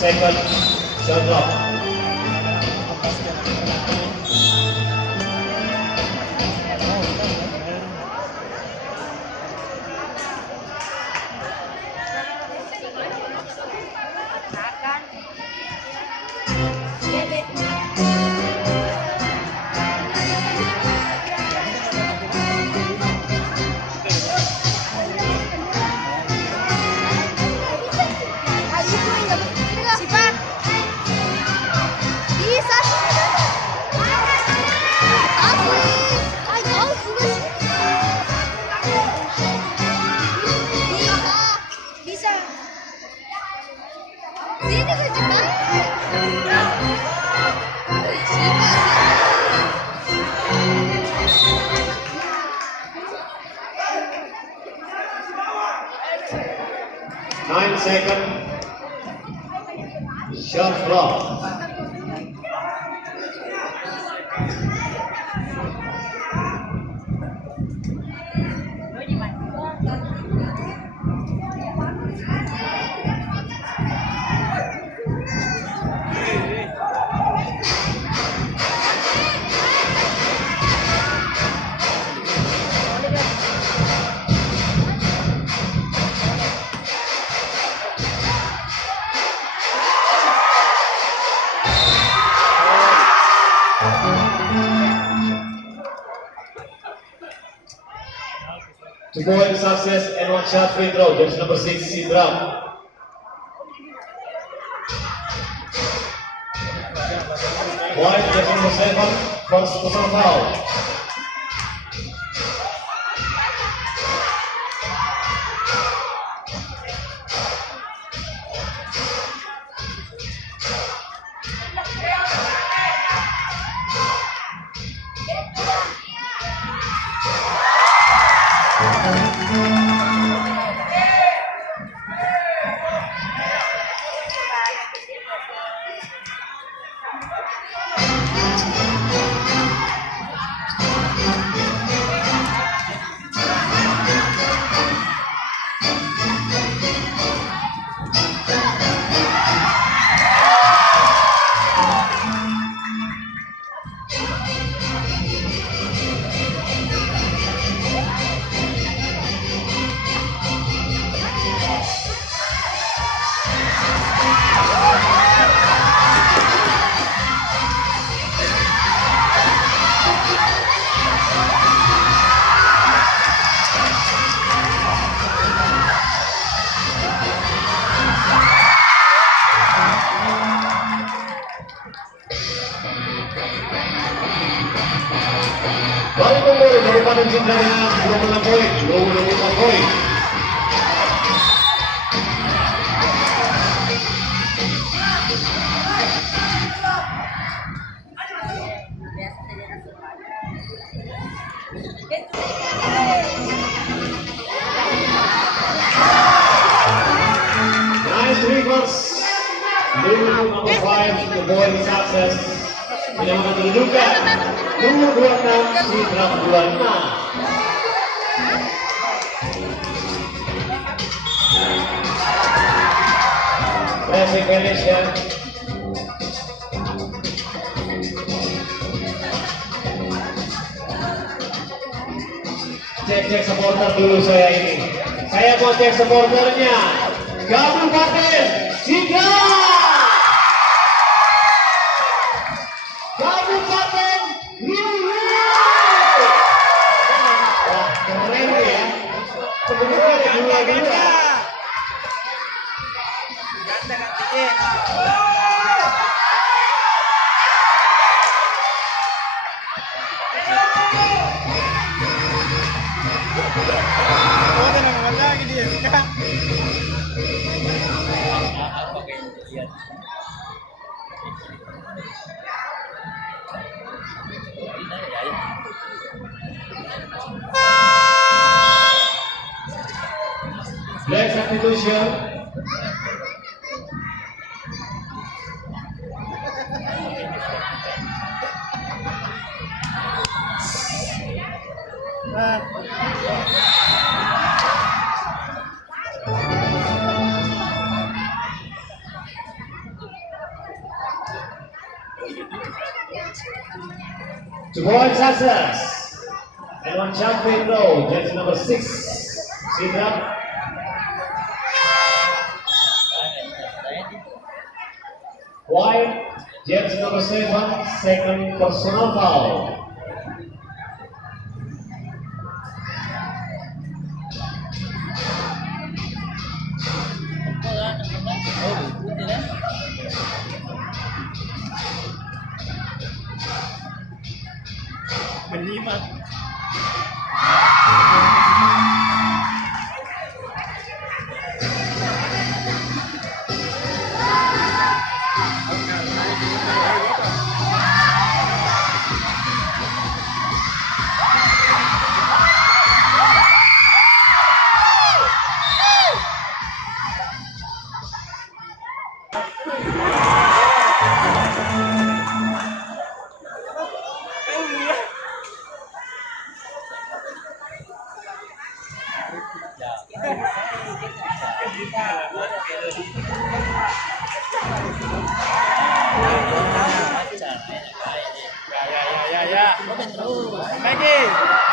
second shot clock. Second shot clock. To go in success and one shot free throw. There's number 6, Sidram. White, there's number 7, first personal foul. Balik kembali daripada Cindernya 26 poin, 24 poin. Nice reverse. Number 5, the boy success. Menyamakan kedudukan. Nomor 26, Sidram 26. Pressing finish ya. Cek supporter dulu saya ini. Saya mau cek supporternya. Kabupaten Sidram. Kabupaten keren ya. Sebenarnya Black substitution. 2-point success. And one jumping throw, jersey number 6, Sidra. White, jersey number 7, second personal foul. Berlima. Ya. Lagi.